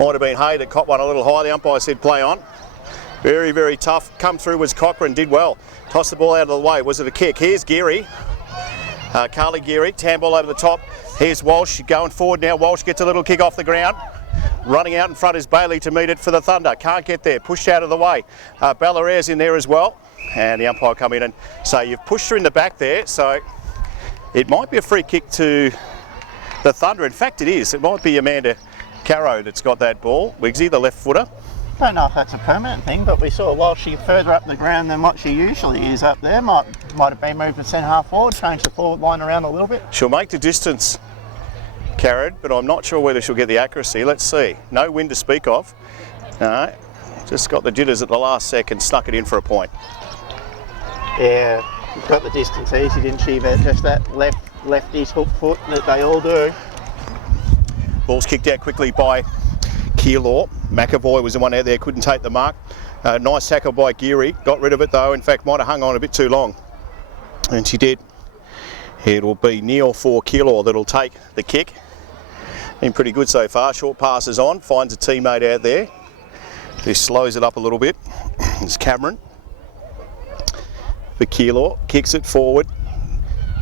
Might have been Hay that caught one a little high. The umpire said play on. Very, very tough. Come through was Cochrane, did well. Tossed the ball out of the way. Was it a kick? Here's Geary. Carly Geary, handball over the top. Here's Walsh going forward now. Walsh gets a little kick off the ground. Running out in front is Bailey to meet it for the Thunder. Can't get there. Pushed out of the way. Ballarare's in there as well. And the umpire come in and say you've pushed her in the back there. So it might be a free kick to the Thunder. In fact, it is. It might be Amanda Caro that's got that ball. Wigsy, the left footer. I don't know if that's a permanent thing, but we saw while she further up the ground than what she usually is up there. Might have been moved to centre half forward, changed the forward line around a little bit. She'll make the distance, Carrad, but I'm not sure whether she'll get the accuracy. Let's see. No wind to speak of. No, just got the jitters at the last second, snuck it in for a point. Yeah, got the distance easy, didn't she? But just that lefty's hook foot that they all do. Ball's kicked out quickly by Keilor. McAvoy was the one out there, couldn't take the mark. Nice tackle by Geary. Got rid of it though. In fact, might have hung on a bit too long. And she did. It will be Neil for Keilor that'll take the kick. Been pretty good so far. Short passes on. Finds a teammate out there. Who slows it up a little bit. It's Cameron. For Keilor. Kicks it forward.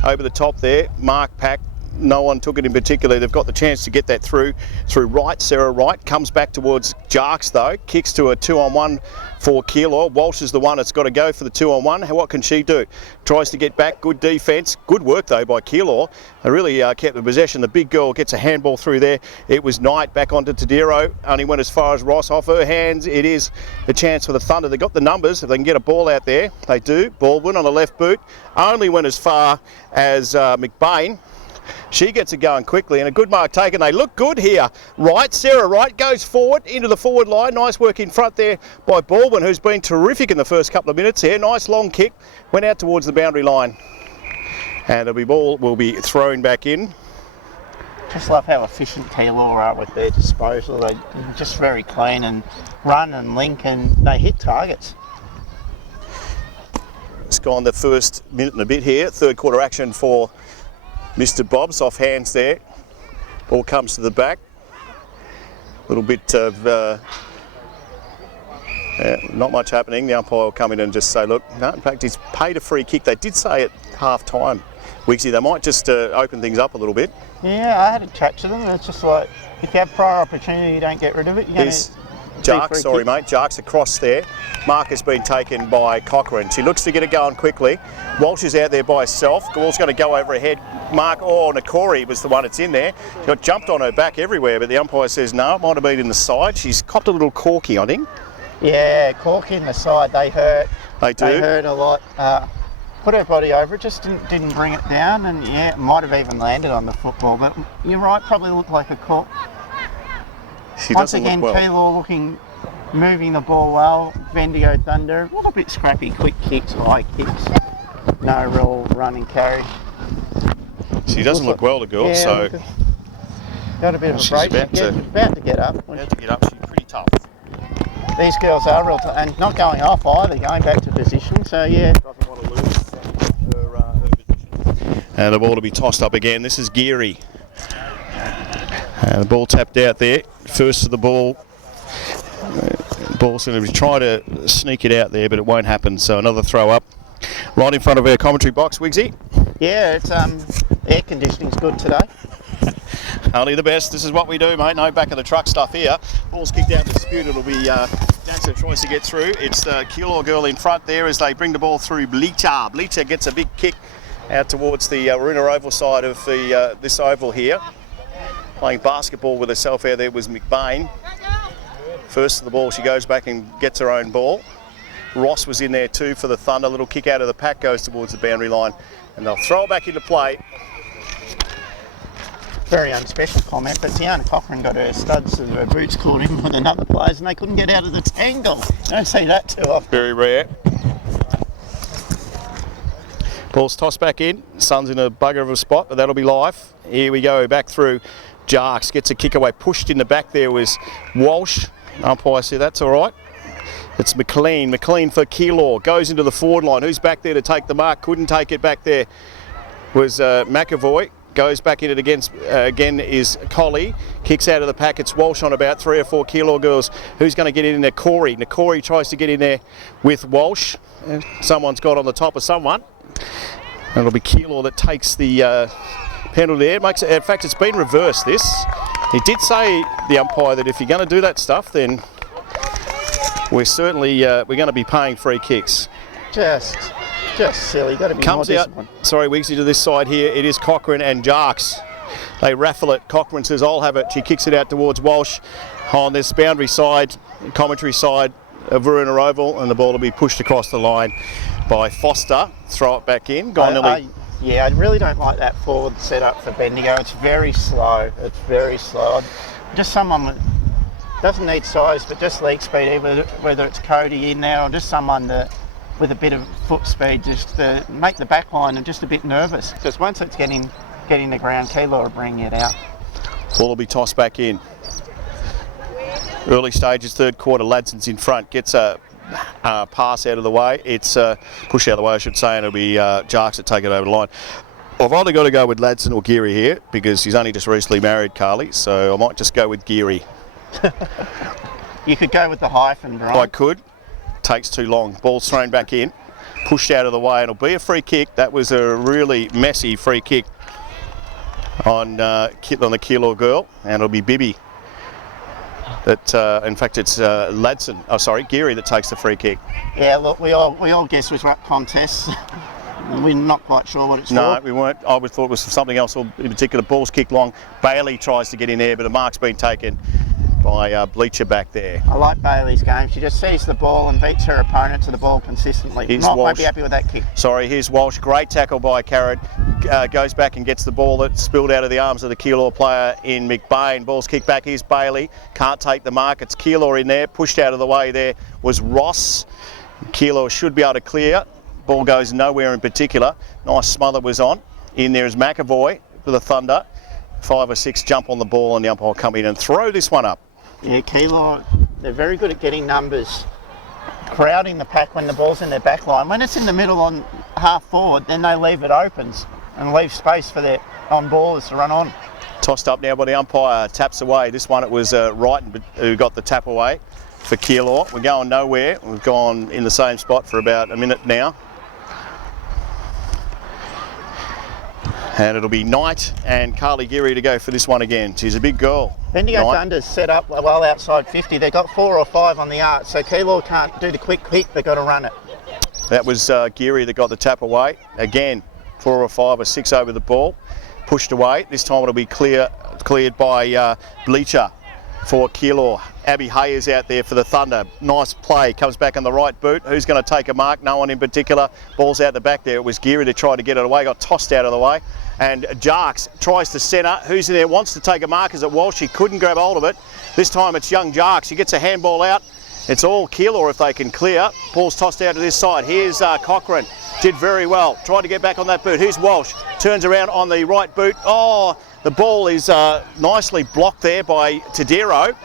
Over the top there. Mark Pack. No one took it in particular. They've got the chance to get that through Wright. Sarah Wright comes back towards Jarks though. Kicks to a 2-on-1 for Keilor. Walsh is the one that's got to go for the 2-on-1. What can she do? Tries to get back. Good defence. Good work though by Keilor. They really kept the possession. The big girl gets a handball through there. It was Knight back onto Tadero. Only went as far as Ross. Off her hands. It is a chance for the Thunder. They've got the numbers. If they can get a ball out there, they do. Baldwin on the left boot. Only went as far as McBain. She gets it going quickly and a good mark taken. They look good here. Wright, Sarah Wright goes forward into the forward line. Nice work in front there by Baldwin, who's been terrific in the first couple of minutes here. Nice long kick. Went out towards the boundary line. And the ball will be thrown back in. Just love how efficient Keilor are with their disposal. They're just very clean and run and link and they hit targets. It's gone the first minute and a bit here. Third quarter action for Mr. Bob's. Off hands there. Ball comes to the back. A little bit of not much happening. The umpire will come in and just say, look, no, in fact, he's paid a free kick. They did say at half time, Wigsy, they might just open things up a little bit. Yeah, I had a chat to them. It's just like, if you have prior opportunity, you don't get rid of it. Jarks, sorry mate, Jarks across there. Mark has been taken by Cochrane. She looks to get it going quickly. Walsh is out there by herself. Ball's going to go over her head. Mark, Nakori was the one that's in there. She got jumped on her back everywhere, but the umpire says no, it might have been in the side. She's copped a little corky, I think. Yeah, corky in the side, they hurt. They do. They hurt a lot. Put her body over it, just didn't bring it down, and yeah, it might have even landed on the football, but you're right, probably looked like a cork. Once again, Keilor moving the ball well. Bendigo Thunder, a little bit scrappy, quick kicks, high kicks. No real run and carry. She doesn't look well, the girl, yeah, so... Got a bit of a break. She's about to get up. About to get up, she's pretty tough. These girls are real tough, and not going off either, going back to position, so yeah. Doesn't want to lose her position. And the ball to be tossed up again. This is Geary. The ball tapped out there. First to the ball. Ball's going to try to sneak it out there, but it won't happen. So another throw up right in front of our commentary box, Wigsy. Yeah, it's air conditioning's good today. Only the best. This is what we do, mate. No back of the truck stuff here. Ball's kicked out in dispute. It'll be Jackson tries to get through. It's the Keilor girl in front there as they bring the ball through Bleacher. Bleacher gets a big kick out towards the Waruna Oval side of the this oval here. Playing basketball with herself out there was McBain. First to the ball, she goes back and gets her own ball. Ross was in there too for the Thunder. Little kick out of the pack goes towards the boundary line, and they'll throw it back into play. Very unspecial comment, but Tiana Cochrane got her studs and her boots caught in with another players, and they couldn't get out of the tangle. Don't see that too often. Very rare. Ball's tossed back in. Sun's in a bugger of a spot, but that'll be live. Here we go, back through. Jarks gets a kick away. Pushed in the back there was Walsh. Umpire said that's all right. It's McLean. McLean for Keilor. Goes into the forward line. Who's back there to take the mark? Couldn't take it back there. Was McAvoy. goes back in it again is Collie, kicks out of the pack. It's Walsh on about 3 or 4 Keilor girls. Who's going to get in there? Corey. Corey tries to get in there with Walsh. Someone's got on the top of someone. And it'll be Keilor that takes the penalty there. In fact, it's been reversed, this. He did say, the umpire, that if you're going to do that stuff, then we're certainly we're going to be paying free kicks. Just silly. Got to be Comes more out, disciplined. sorry, Wiggsy, to this side here. It is Cochrane and Jarks. They raffle it. Cochrane says, I'll have it. She kicks it out towards Walsh on this boundary side, commentary side of Verona Oval, and the ball will be pushed across the line by Foster. Throw it back in. I really don't like that forward setup for Bendigo. It's very slow. Just someone that doesn't need size, but just leg speed, whether it's Cody in there or just someone that with a bit of foot speed, just to make the back line and just a bit nervous. Because once it's getting the ground, Keilor will bring it out. Ball will be tossed back in. Early stages, third quarter, Ladson's in front, gets a pass out of the way. It's push out of the way, I should say, and it'll be Jarks that take it over the line. I've either got to go with Ladson or Geary here because he's only just recently married Carly, so I might just go with Geary. You could go with the hyphen, Brian. I could. Takes too long. Ball's thrown back in, pushed out of the way, and it'll be a free kick. That was a really messy free kick on the Keilor girl, and it'll be Bibby. That in fact it's Ladson. Oh, sorry, Geary that takes the free kick. Yeah, look, we all guessed was what contest. We're not quite sure what it's for. No, we weren't. I would thought it was something else. In particular, ball's kicked long. Bailey tries to get in there, but a mark's been taken by Bleacher back there. I like Bailey's game. She just sees the ball and beats her opponent to the ball consistently. Won't be happy with that kick. Sorry, here's Walsh. Great tackle by Carrot. Goes back and gets the ball that spilled out of the arms of the Keilor player in McBain. Ball's kicked back. Here's Bailey. Can't take the mark. It's Keilor in there. Pushed out of the way there was Ross. Keilor should be able to clear. Ball goes nowhere in particular. Nice smother was on. In there is McAvoy for the Thunder. 5 or 6 jump on the ball and the umpire come in and throw this one up. Yeah, Keilor, they're very good at getting numbers, crowding the pack when the ball's in their back line. When it's in the middle on half forward, then they leave it open and leave space for their on-ballers to run on. Tossed up now by the umpire, taps away. This one it was Wrighton who got the tap away for Keilor. We're going nowhere. We've gone in the same spot for about a minute now. And it'll be Knight and Carly Geary to go for this one again. She's a big girl. Bendigo Thunder's set up well outside 50. They've got 4 or 5 on the arc, so Keilor can't do the quick kick. They've got to run it. That was Geary that got the tap away. Again, 4 or 5 or 6 over the ball. Pushed away. This time it'll be cleared by Bleacher for Keilor. Abby Hay is out there for the Thunder. Nice play. Comes back on the right boot. Who's going to take a mark? No one in particular. Ball's out the back there. It was Geary that tried to get it away. Got tossed out of the way. And Jarks tries to centre. Who's in there? Wants to take a mark. Is it Walsh? He couldn't grab hold of it. This time it's young Jarks. He gets a handball out. It's all Keilor if they can clear. Ball's tossed out to this side. Here's Cochrane. Did very well. Tried to get back on that boot. Here's Walsh. Turns around on the right boot. Oh, the ball is nicely blocked there by Tadero.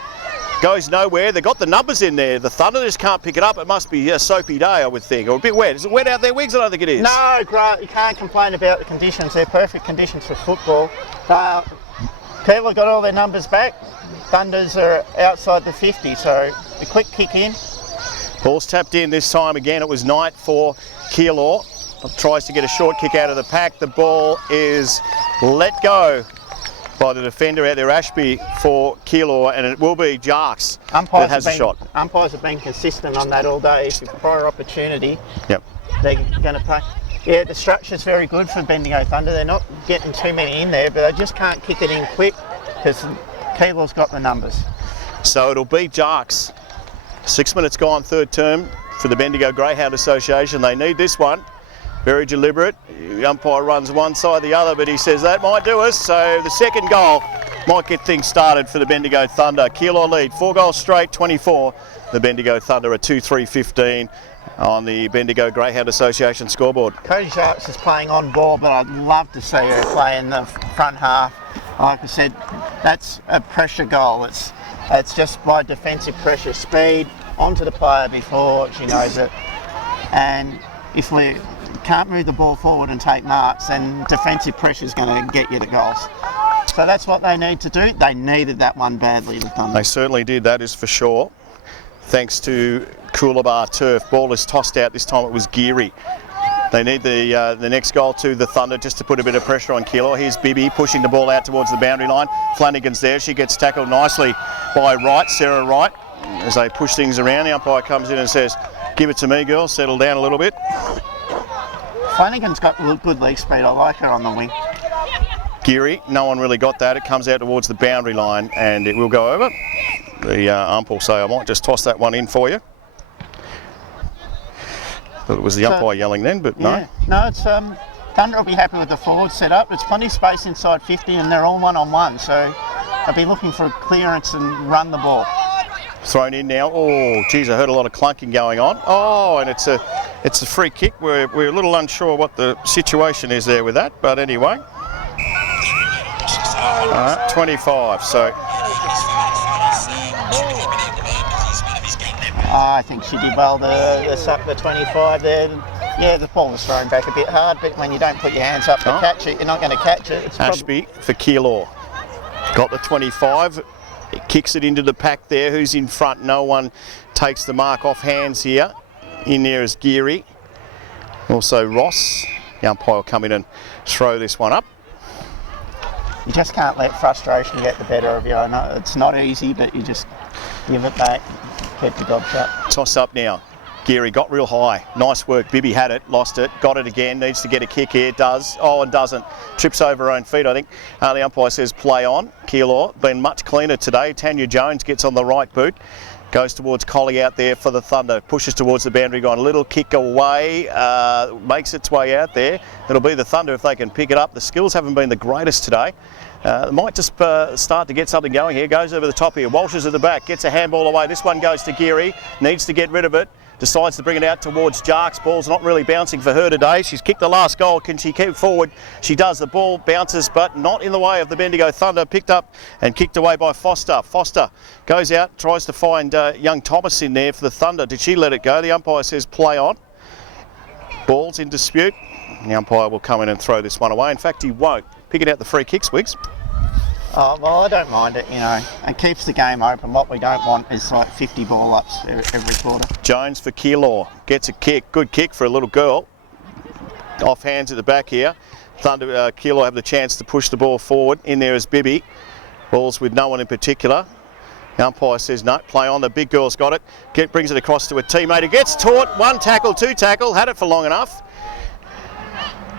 Goes nowhere. They've got the numbers in there. The Thunder just can't pick it up. It must be a soapy day, I would think, or a bit wet. Is it wet out there, Wiggs? I don't think it is. No, Grant, you can't complain about the conditions. They're perfect conditions for football. Keilor got all their numbers back. Thunders are outside the 50, so a quick kick in. Ball's tapped in this time again. It was Knight for Keilor. Tries to get a short kick out of the pack. The ball is let go by the defender out there, Ashby, for Keilor, and it will be Jarks that has a shot. Umpires have been consistent on that all day. If you prior opportunity, yep, they're going to play. Yeah, the structure's very good for Bendigo Thunder. They're not getting too many in there, but they just can't kick it in quick because Keilor's got the numbers. So it'll be Jarks. 6 minutes gone, third term for the Bendigo Greyhound Association. They need this one. Very deliberate. The umpire runs one side, the other, but he says that might do us. So the second goal might get things started for the Bendigo Thunder. Keilor lead, 4 goals straight, 24. The Bendigo Thunder are 2-3-15 on the Bendigo Greyhound Association scoreboard. Cody Sharps is playing on ball, but I'd love to see her play in the front half. Like I said, that's a pressure goal. It's just by defensive pressure, speed onto the player before she knows it. And if we can't move the ball forward and take marks, then defensive pressure is going to get you to goals. So that's what they need to do. They needed that one badly to have done. They certainly did, that is for sure. Thanks to Coolabah turf. Ball is tossed out. This time it was Geary. They need the next goal to the Thunder just to put a bit of pressure on Keilor. Here's Bibby pushing the ball out towards the boundary line. Flanagan's there. She gets tackled nicely by Wright, Sarah Wright. As they push things around, the umpire comes in and says, "Give it to me, girls. Settle down a little bit." Flanagan's got good leg speed. I like her on the wing. Geary, no one really got that. It comes out towards the boundary line and it will go over. The ump will say, "I might just toss that one in for you." Thought it was the umpire yelling then, but no. Yeah. No, it's Thunder will be happy with the forward setup. It's plenty of space inside 50 and they're all one-on-one, so they'll be looking for clearance and run the ball. Thrown in now. Oh, geez, I heard a lot of clunking going on. Oh, and it's a free kick. We're a little unsure what the situation is there with that, but anyway. 25, so. I think she did well to suck the 25 there. Yeah, the ball was thrown back a bit hard, but when you don't put your hands up to catch it, you're not going to catch it. It's Ashby for Keilor. Got the 25. It kicks it into the pack there. Who's in front? No one takes the mark off hands here. In there is Geary. Also Ross. The umpire will come in and throw this one up. You just can't let frustration get the better of you. I know it's not easy, but you just give it back, keep the gob shut. Toss up now. Geary got real high. Nice work. Bibby had it, lost it, got it again. Needs to get a kick here. Does. Oh, and doesn't. Trips over her own feet, I think. The umpire says play on. Keilor been much cleaner today. Tanya Jones gets on the right boot. Goes towards Collie out there for the Thunder. Pushes towards the boundary line. A little kick away. Makes its way out there. It'll be the Thunder if they can pick it up. The skills haven't been the greatest today. Might just start to get something going here. Goes over the top here. Walsh is at the back. Gets a handball away. This one goes to Geary. Needs to get rid of it. Decides to bring it out towards Jarks. Ball's not really bouncing for her today. She's kicked the last goal. Can she keep forward? She does. The ball bounces, but not in the way of the Bendigo Thunder. Picked up and kicked away by Foster. Foster goes out, tries to find young Thomas in there for the Thunder. Did she let it go? The umpire says play on. Ball's in dispute. The umpire will come in and throw this one away. In fact, he won't. Picking out the free kicks, Wiggs. Oh, well, I don't mind it, you know. It keeps the game open. What we don't want is like 50 ball-ups every quarter. Jones for Keilor. Gets a kick. Good kick for a little girl. Off hands at the back here. Thunder, Keilor have the chance to push the ball forward. In there is Bibby. Ball's with no one in particular. The umpire says no, play on. The big girl's got it. Brings it across to a teammate who gets taught. One tackle, two tackle. Had it for long enough.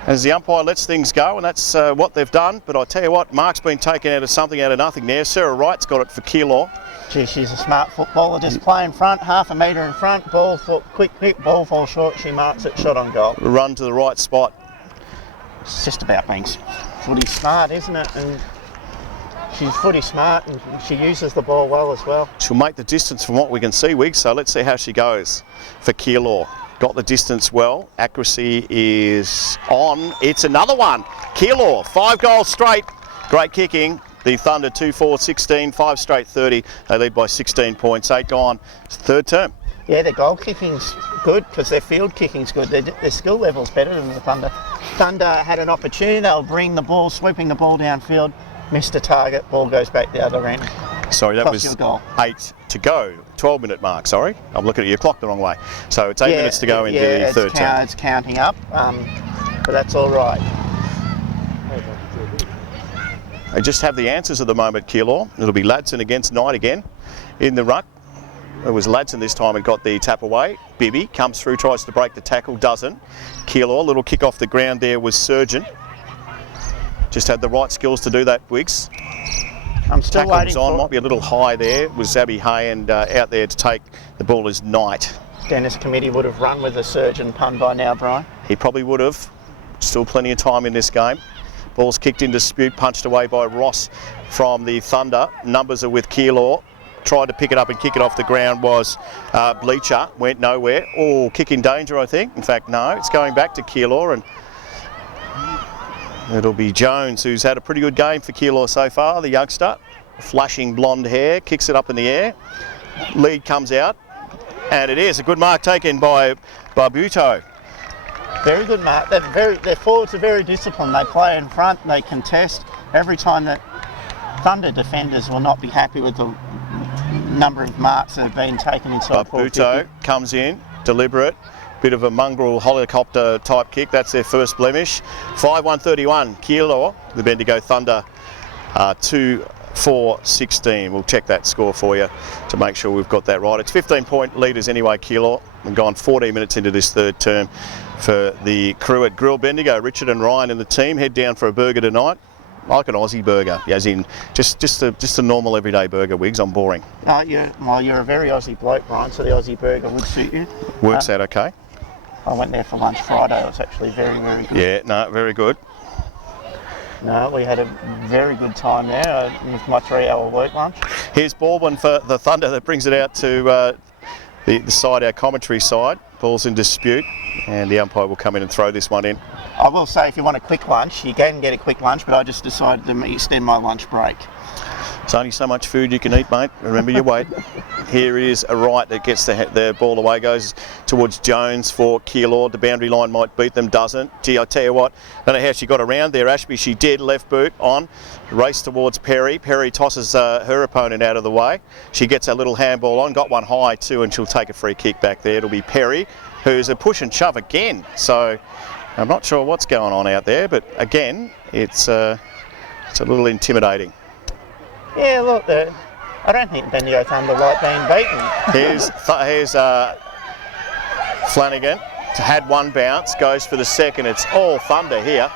As the umpire lets things go, and that's what they've done. But I tell you what, Mark's been taken out of something out of nothing there. Sarah Wright's got it for Keilor. Gee, she's a smart footballer. Just play in front, half a metre in front, ball quick, ball falls short, she marks it, shot on goal. Run to the right spot. It's just about being footy smart, isn't it? And she's footy smart and she uses the ball well as well. She'll make the distance from what we can see, Wiggs, so let's see how she goes for Keilor. Got the distance well. Accuracy is on. It's another one. Keilor, 5 goals straight. Great kicking. The Thunder 2-4-16, 5 straight 30. They lead by 16 points. 8 gone. It's the third term. Yeah, their goal kicking's good because their field kicking's good. Their skill level's better than the Thunder. Thunder had an opportunity. They'll bring the ball, sweeping the ball downfield. Missed a target. Ball goes back the other end. Sorry, that was 8 to go. 12-minute mark, sorry. I'm looking at your clock the wrong way. So it's 8 minutes to go into the third term. It's counting up, but that's all right. They just have the answers at the moment, Keilor. It'll be Ladson against Knight again in the ruck. It was Ladson this time and got the tap away. Bibby comes through, tries to break the tackle, doesn't. Keilor, little kick off the ground there was Surgeon. Just had the right skills to do that, Wiggs. I'm still Tackle waiting was on, for... might be a little high there. It was Abby Hay and out there to take the ball is Knight. Dennis Committee would have run with the Surgeon pun by now, Brian. He probably would have. Still plenty of time in this game. Ball's kicked in dispute, punched away by Ross from the Thunder. Numbers are with Keilor. Tried to pick it up and kick it off the ground was Bleacher. Went nowhere. Oh, kick in danger, I think. In fact, no. It's going back to Keilor and it'll be Jones, who's had a pretty good game for Keilor so far, the youngster. Flashing blonde hair, kicks it up in the air. Lead comes out, and it is a good mark taken by Barbuto. Very good, Mark. Their forwards are very disciplined. They play in front, they contest. Every time that Thunder defenders will not be happy with the number of marks that have been taken inside. Buto comes in, deliberate. Bit of a mongrel helicopter type kick. That's their first blemish. 5-1-31. Keilor, the Bendigo Thunder, 2-4-16. We'll check that score for you to make sure we've got that right. It's 15-point leaders anyway, Keilor. We've gone 14 minutes into this third term for the crew at Grill Bendigo. Richard and Ryan and the team head down for a burger tonight. Like an Aussie burger, as in just a normal everyday burger, Wiggs. I'm boring. You're a very Aussie bloke, Brian, so the Aussie burger would suit you. Works out okay. I went there for lunch Friday. It was actually very, very good. Yeah, no, very good. No, we had a very good time there with my 3-hour work lunch. Here's Baldwin for the Thunder that brings it out to the side, our commentary side. Ball's in dispute, and the umpire will come in and throw this one in. I will say, if you want a quick lunch, you can get a quick lunch, but I just decided to extend my lunch break. There's only so much food you can eat, mate. Remember your weight. Here is a right that gets the ball away, goes towards Jones for Keilor. The boundary line might beat them, doesn't. Gee, I tell you what, I don't know how she got around there, Ashby. She did, left boot on, race towards Perry. Perry tosses her opponent out of the way. She gets a little handball on, got one high too, and she'll take a free kick back there. It'll be Perry, who's a push and shove again. So I'm not sure what's going on out there, but again, it's a little intimidating. Yeah, look, I don't think Bendigo Thunder like being beaten. Here's Flanagan. Had one bounce, goes for the second. It's all Thunder here.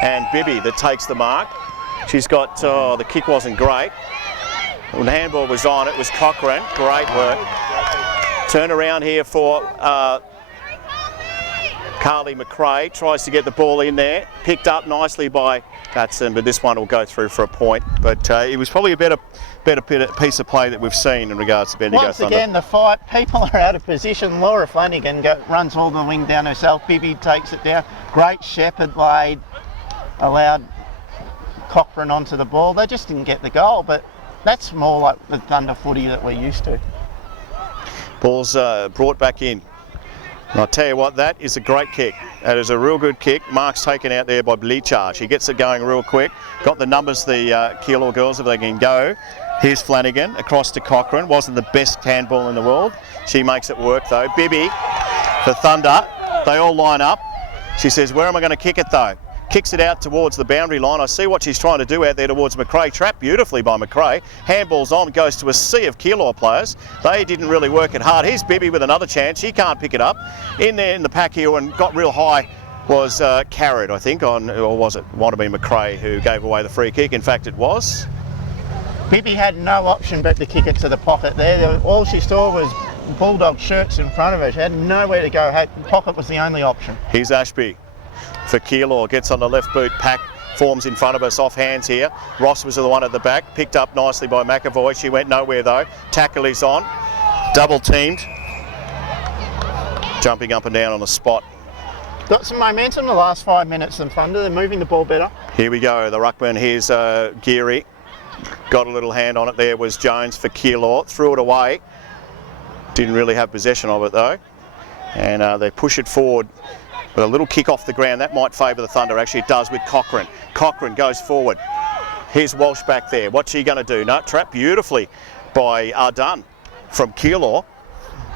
And Bibby that takes the mark. She's got, the kick wasn't great. When the handball was on, it was Cochrane. Great work. Turn around here for Carly McRae. Tries to get the ball in there. Picked up nicely by Hudson, but this one will go through for a point. But it was probably a better piece of play that we've seen in regards to Bendigo Thunder. Once again, the fight, people are out of position. Laura Flanagan runs all the wing down herself. Bibby takes it down. Great shepherd laid, allowed Cochrane onto the ball. They just didn't get the goal, but that's more like the Thunder footy that we're used to. Ball's brought back in. And I'll tell you what, that is a great kick. That is a real good kick. Mark's taken out there by Bleacher. She gets it going real quick. Got the numbers, the Keilor girls, if they can go. Here's Flanagan across to Cochrane. Wasn't the best handball in the world. She makes it work though. Bibby for Thunder. They all line up. She says, where am I going to kick it though? Kicks it out towards the boundary line. I see what she's trying to do out there towards McRae. Trapped beautifully by McRae. Handball's on, goes to a sea of Keilor players. They didn't really work it hard. Here's Bibby with another chance. She can't pick it up. In there in the pack here and got real high was Carrot, I think, or was it? Might have been McRae who gave away the free kick. In fact, it was. Bibby had no option but to kick it to the pocket there. All she saw was Bulldog shirts in front of her. She had nowhere to go. The pocket was the only option. Here's Ashby for Keilor, gets on the left boot, Pack forms in front of us, off hands here. Ross was the one at the back, picked up nicely by McAvoy. She went nowhere though. Tackle is on, double teamed, jumping up and down on the spot. Got some momentum the last 5 minutes in Thunder. They're moving the ball better. Here we go, the ruckman. Here's Geary. Got a little hand on it there, was Jones for Keilor. Threw it away. Didn't really have possession of it though. And they push it forward. With a little kick off the ground, that might favour the Thunder. Actually, it does with Cochrane. Cochrane goes forward. Here's Walsh back there. What's she going to do? No, trapped beautifully by Ardun from Keilor.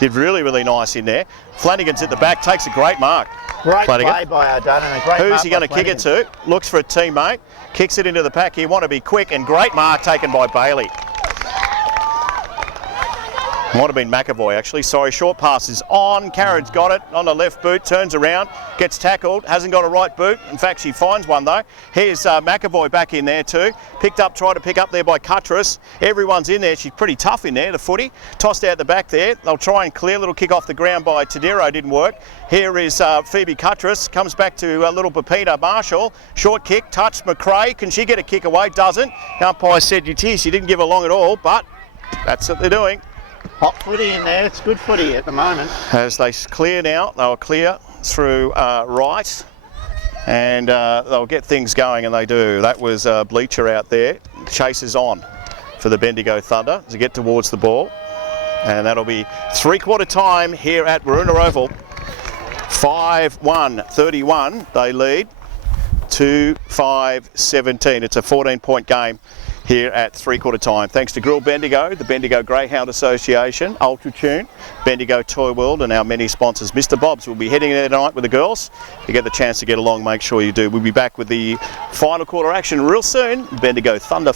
Did really, really nice in there. Flanagan's at the back, takes a great mark. Great Flanagan. play by Ardun and a great mark. Who's he going to kick it to? Looks for a teammate. Kicks it into the pack. You want to be quick, and great mark taken by Bailey. Might have been McAvoy actually, sorry. Short pass is on, Carriage got it on the left boot, turns around, gets tackled, hasn't got a right boot. In fact, she finds one though. Here's McAvoy back in there too. Tried to pick up there by Cuttress. Everyone's in there, she's pretty tough in there, the footy. Tossed out the back there, they'll try and clear, little kick off the ground by Tadero, didn't work. Here is Phoebe Cuttress, comes back to little Pepita Marshall. Short kick, touched McRae, can she get a kick away? Doesn't. The umpire said, she didn't give her long at all, but that's what they're doing. Hot footy in there, it's good footy at the moment. As they clear now, they'll clear through right and they'll get things going, and they do. That was Bleacher out there. Chase is on for the Bendigo Thunder to get towards the ball, and that'll be three-quarter time here at Maroona Oval. 5-1, 31, they lead to 5-17. It's a 14-point game here at three-quarter time. Thanks to Grill Bendigo, the Bendigo Greyhound Association, Ultratune, Bendigo Toy World, and our many sponsors. Mr. Bob's will be heading there tonight with the girls. If you get the chance to get along, make sure you do. We'll be back with the final quarter action real soon. Bendigo Thunder